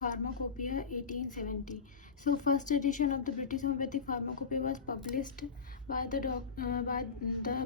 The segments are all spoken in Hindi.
Pharmacopoeia 1870. So first edition of the British Homeopathic Pharmacopoeia was published by the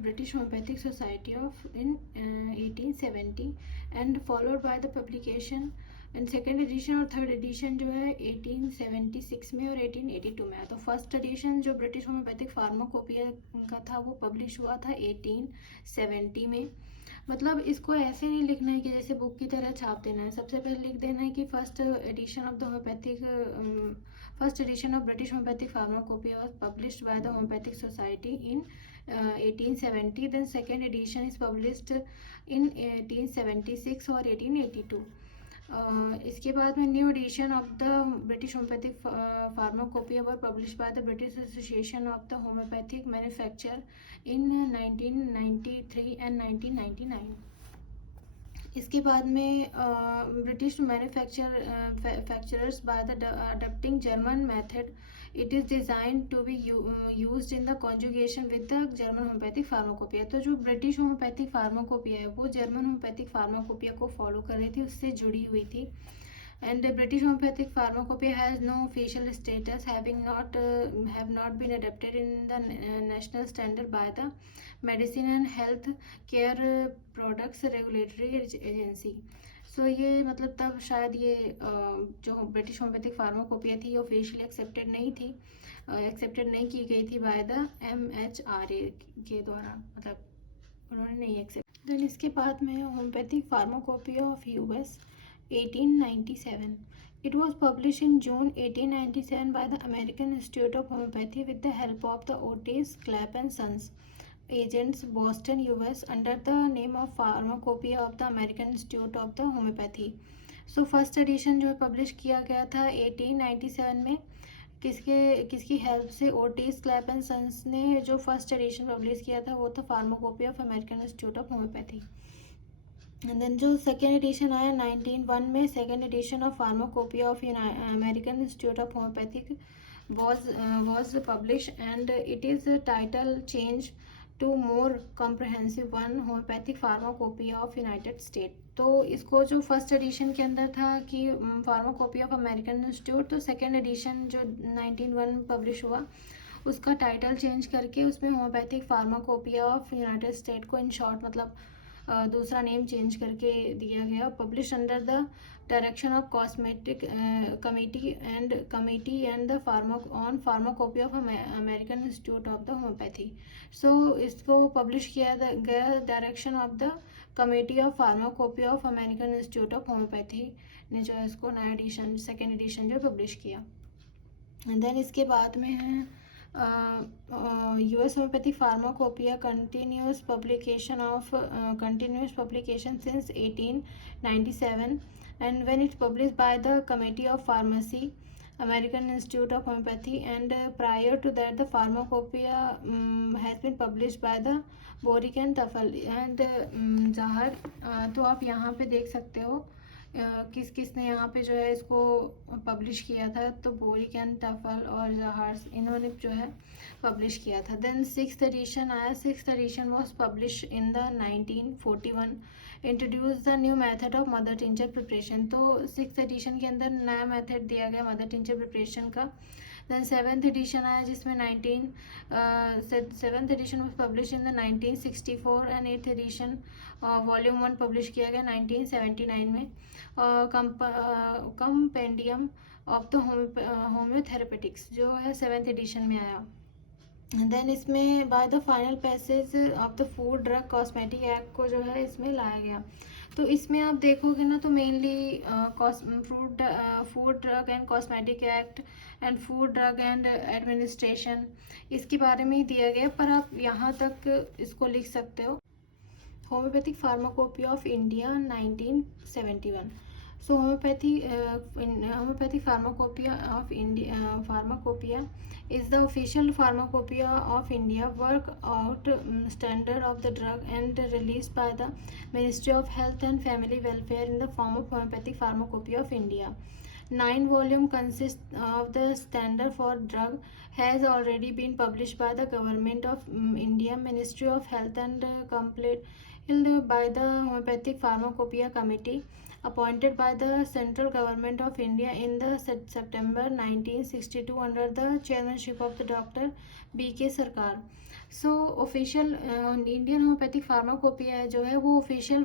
British Homeopathic Society of in 1870 and followed by the publication and second edition और थर्ड एडिशन जो है 1876 में और 1882 में आया। तो फर्स्ट एडिशन जो ब्रिटिश होम्योपैथिक फार्माकोपिया का था वो पब्लिश हुआ था 1870 में। मतलब इसको ऐसे नहीं लिखना है कि जैसे बुक की तरह छाप देना है। सबसे पहले लिख देना है कि first edition of the British homoeopathic pharmacopoeia was published by the homoeopathic society in 1870। Then second edition is published in 1876 और 1882। इसके बाद में new edition of the British homoeopathic pharmacopoeia were publish by the British association of the homoeopathic manufacture in 1993 and 1999। इसके बाद में British manufacturers by the adopting German method it is design to be used in the conjugation with the German homoeopathic pharmacopoeia. तो जो ब्रिटिश होम्योपैथिक फार्माकोपिया है वो जर्मन होम्योपैथिक फार्माकोपिया को फॉलो कर रही थी, उससे जुड़ी हुई थी। And the British homeopathic pharmacopoeia has no official status, having not have not been adopted in the national standard by the Medicine and Health Care Products Regulatory Agency। सो ये मतलब तब शायद ये जो ब्रिटिश होम्योपैथिक फार्माकोपिया थी ऑफिशियली एक्सेप्टेड नहीं की गई थी बाय द MHRA के द्वारा, मतलब उन्होंने नहीं एक्सेप्ट। देन इसके बाद में homeopathic pharmacopoeia of US 1897। It was published in June 1897 by the American Institute of Homeopathy with the help of the Otis Clapp and Sons, agents, Boston, US, under the name of Pharmacopoeia of the American Institute of the Homeopathy। So first edition जो है पब्लिश किया गया था 1897 में। किसकी हेल्प से? ओटिस क्लैप एंड सन्स ने जो फर्स्ट एडिशन पब्लिश किया था वो था pharmacopoeia of American institute of homoeopathy. And then जो सेकेंड एडिशन आया 1901 में, second edition of pharmacopoeia of American institute of homoeopathic was published and it is a title change to more comprehensive one, homeopathic pharmacopoeia of United States। तो इसको जो फर्स्ट एडिशन के अंदर था कि फार्माकोपिया ऑफ अमेरिकन इंस्टीट्यूट, तो सेकेंड एडिशन जो 1901 पब्लिश हुआ उसका टाइटल चेंज करके उसमें homeopathic pharmacopoeia of United state को इन शॉर्ट मतलब दूसरा नेम चेंज करके दिया गया। Publish under the direction of cosmetic committee and the pharmacopoeia of American institute of the homoeopathy. So इसको पब्लिश किया गया direction of the committee of pharmacopoeia of American institute of homoeopathy ने जो है इसको नया एडिशन सेकेंड एडिशन जो पब्लिश किया। देन इसके बाद में है US Homeopathic Pharmacopoeia continuous publication since 1897, and when it's published by the Committee of Pharmacy, American Institute of Homeopathy, and prior to that the Pharmacopoeia has been published by the Boric and Tafel and Zahar। तो आप यहाँ पे देख सकते हो किसने यहाँ पे जो है इसको पब्लिश किया था, तो बोरिक एंड टफल और जहार्स इन्होंने जो है पब्लिश किया था। देन सिक्स्थ एडिशन आया, sixth addition was publish in the 1941, introduce the new method of mother tincture preparation. तो सिक्स्थ एडिशन के अंदर नया मेथड दिया गया मदर टिंचर प्रिपरेशन का। देन सेवन्थ एडिशन आया जिसमें seventh addition was publish in the 1964 and eighth addition volume 1 publish किया गया 1979 में। कंपेंडियम ऑफ द होम्योथेरेपेटिक्स जो है सेवन्थ एडिशन में आया। देन इसमें by the final passage of the food drug cosmetic act को जो है इसमें लाया गया। तो इसमें आप देखोगे ना तो mainly food drug and cosmetic act and food drug and administration इसके बारे में ही दिया गया, पर आप यहाँ तक इसको लिख सकते हो। Homeopathic pharmacopoeia of India 1971। So homeopathic pharmacopoeia of India pharmacopoeia is the official pharmacopoeia of India, work out standard of the drug and released by the Ministry of Health and Family Welfare in the form of Homeopathic Pharmacopoeia of India. 9 volume consists of the standard for drug, has already been published by the Government of India, Ministry of Health and compiled by the Homeopathic Pharmacopoeia Committee appointed by the Central Government of India in the September 1962 under the chairmanship of the Dr. B.K. Sarkar. So official Indian homoeopathic pharmacopoeia है जो है वो ऑफिशियल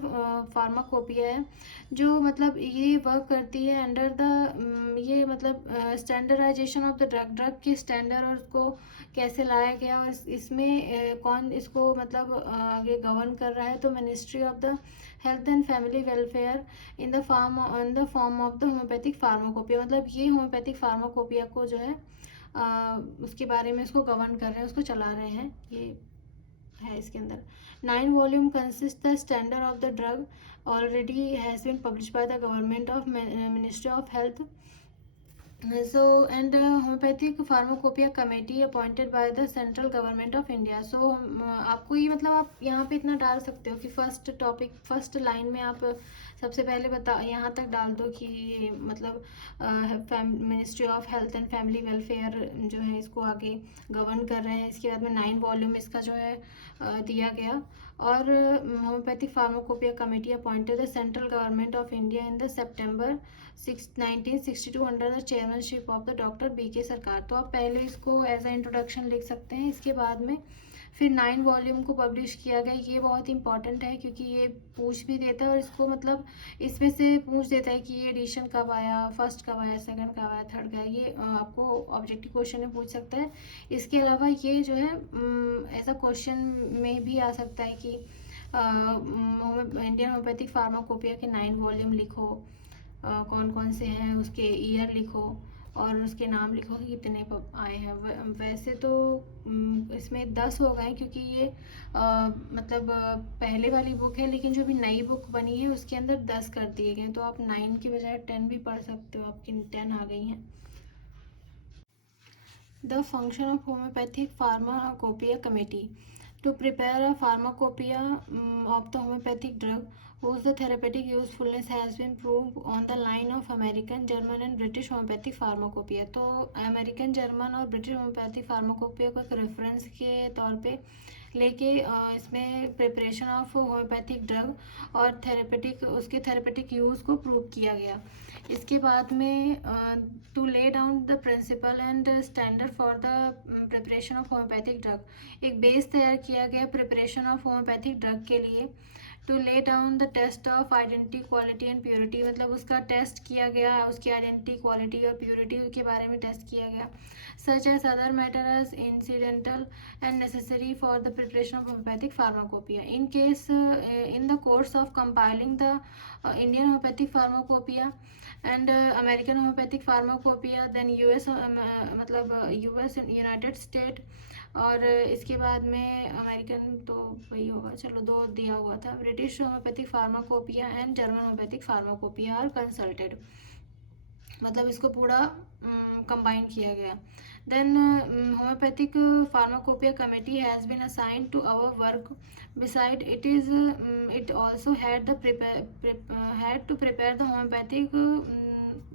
फार्माकोपिया है, जो मतलब ये वर्क करती है अंडर द ये मतलब स्टैंडर्डाइजेशन ऑफ द ड्रग के स्टैंडर्ड और उसको कैसे लाया गया और इसमें कौन इसको मतलब आगे गवर्न कर रहा है, तो ministry of the health and family welfare in the form of the homeopathic pharmacopoeia, मतलब ये होम्योपैथिक फार्माकोपिया को जो है उसके बारे में उसको गवर्न कर रहे हैं, उसको चला रहे हैं, ये है इसके अंदर। 9 volume consist the standard of the drug already has been publish by the government of ministry of health. So and homoeopathic pharmacopoeia committee appointed by the central government of India. सो आपको ये मतलब आप यहाँ पे इतना डाल सकते हो कि फर्स्ट लाइन में आप सबसे पहले यहाँ तक डाल दो कि मतलब ministry of health and family welfare जो है इसको आगे गवर्न कर रहे हैं। इसके बाद में 9 volume इसका जो है दिया गया, और homeopathic pharmacopoeia committee appointed the central government of India in the September 1962 under the chairmanship of the doctor B.K. सरकार। तो आप पहले इसको एज अ इंट्रोडक्शन लिख सकते हैं, इसके बाद में फिर 9 volume को पब्लिश किया गया। ये बहुत इंपॉर्टेंट है क्योंकि ये पूछ भी देता है और इसको मतलब इसमें से पूछ देता है कि ये एडिशन कब आया, फर्स्ट कब आया, सेकंड कब आया, थर्ड कब आया, ये आपको ऑब्जेक्टिव क्वेश्चन में पूछ सकता है। इसके अलावा ये जो है ऐसा क्वेश्चन में भी आ सकता है कि इंडियन होम्योपैथिक फार्माकोपिया के 9 volume लिखो, कौन कौन से हैं उसके ईयर लिखो और उसके नाम लिखो कि कितने आए हैं। वैसे तो इसमें 10 हो गए क्योंकि ये मतलब पहले वाली बुक है, लेकिन जो भी नई बुक बनी है उसके अंदर 10 कर दिए गए, तो आप 9 की बजाय 10 भी पढ़ सकते हो, आपकी 10 आ गई हैं। The function of homoeopathic pharmacopoeia committee to prepare a pharmacopoeia of the homeopathic drug whose the therapeutic usefulness has been proved on the line of American, German and British homeopathic pharmacopoeia। तो अमेरिकन, जर्मन और ब्रिटिश होम्योपैथिक फार्माकोपिया को एक रेफरेंस के तौर पे लेके इसमें प्रिपरेशन ऑफ होम्योपैथिक ड्रग और उसके थेरेपेटिक यूज़ को प्रूव किया गया। इसके बाद में to lay down the principle and standard for the preparation of homoeopathic drug, एक बेस तैयार किया गया प्रिपरेशन ऑफ होम्योपैथिक ड्रग के लिए। To lay down the test of identity, quality and purity, मतलब उसका टेस्ट किया गया, उसकी आइडेंटिटी, क्वालिटी और प्योरिटी के बारे में टेस्ट किया गया। Such as other matter as incidental and necessary for the preparation of homoeopathic pharmacopoeia in case in the course of compiling the Indian homoeopathic pharmacopoeia and American homoeopathic pharmacopoeia, then US मतलब यूएस यूनाइटेड स्टेट, और इसके बाद में अमेरिकन तो वही होगा, चलो 2 दिया हुआ था, British homoeopathic pharmacopoeia and German homoeopathic pharmacopoeia are consulted, मतलब इसको पूरा कंबाइन किया गया। Then homoeopathic pharmacopoeia committee has been assigned to our work, beside it also had to prepare the homoeopathic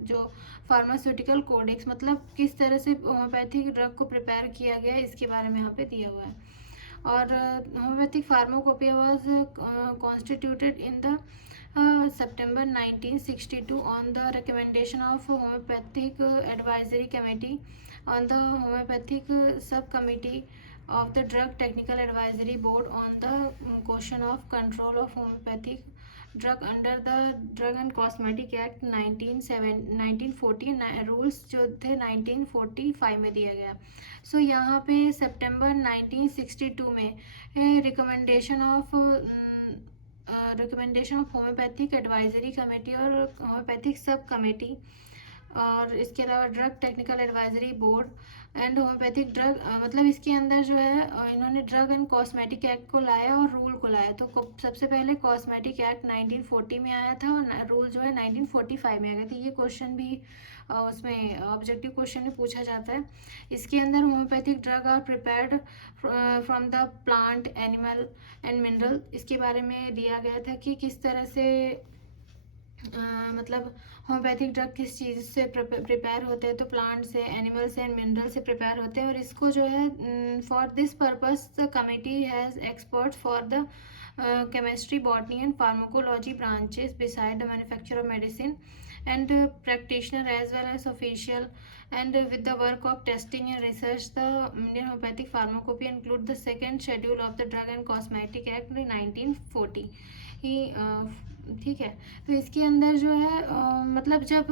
जो फार्मास्यूटिकल कोडेक्स, मतलब किस तरह से होम्योपैथिक ड्रग को प्रिपेयर किया गया है इसके बारे में यहाँ पे दिया हुआ है। और homeopathic pharmacopoeia was constituted in the September 1962 on the recommendation of Homeopathic Advisory Committee on the Homeopathic Subcommittee of the Drug Technical Advisory Board on the question of control of homeopathic drug under the drug and cosmetic act 1940, rules जो थे 1945 में दिया गया। सो यहाँ पे सितंबर 1962 में recommendation of recommendation of homeopathic advisory committee और होम्योपैथिक सब कमेटी, और इसके अलावा drug technical advisory board and homeopathic drug, मतलब इसके अंदर जो है इन्होंने ड्रग एंड कॉस्मेटिक एक्ट को लाया और रूल को लाया। तो सबसे पहले कॉस्मेटिक एक्ट 1940 में आया था और रूल जो है 1945 में आ गया था। ये क्वेश्चन भी उसमें ऑब्जेक्टिव क्वेश्चन में पूछा जाता है। इसके अंदर homoeopathic drug are prepared from the plant animal and mineral, इसके बारे में दिया गया था कि किस तरह से मतलब होम्योपैथिक ड्रग किस चीज़ से प्रिपेयर होते हैं, तो प्लांट से, एनिमल से एंड मिनरल से प्रिपेयर होते हैं। और इसको जो है for this purpose the committee has experts for the chemistry, botany and pharmacology branches beside the manufacture of medicine and practitioner as well as official, and with the work of testing and research, the Indian Homeopathic Pharmacopoeia include the second schedule of the Drug and Cosmetic Act 1940 ही। ठीक है, तो इसके अंदर जो है मतलब जब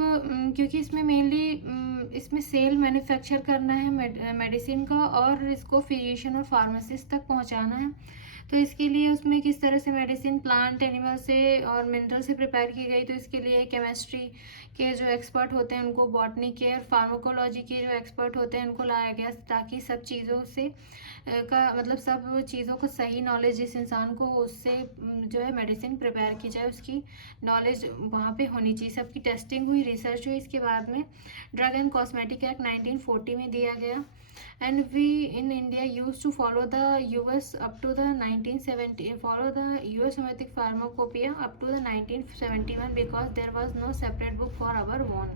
क्योंकि इसमें मेनली इसमें सेल मैन्युफैक्चर करना है मेडिसिन का और इसको फिजिशियन और फार्मासिस्ट तक पहुंचाना है, तो इसके लिए उसमें किस तरह से मेडिसिन प्लांट एनिमल से और मिनरल से प्रिपेयर की गई, तो इसके लिए केमिस्ट्री के जो एक्सपर्ट होते हैं उनको, बॉटनी के और फार्माकोलॉजी के जो एक्सपर्ट होते हैं उनको लाया गया, ताकि सब चीज़ों से का मतलब सब चीज़ों को सही नॉलेज जिस इंसान को हो उससे जो है मेडिसिन प्रिपेयर की जाए, उसकी नॉलेज वहाँ पे होनी चाहिए। सबकी टेस्टिंग हुई, रिसर्च हुई, इसके बाद में ड्रग एंड कॉस्मेटिक एक्ट 1940 में दिया गया। And we in India used to follow the US up to the 1970, follow the US Homeopathic Pharmacopoeia up to the 1971 because there was no separate book for our own.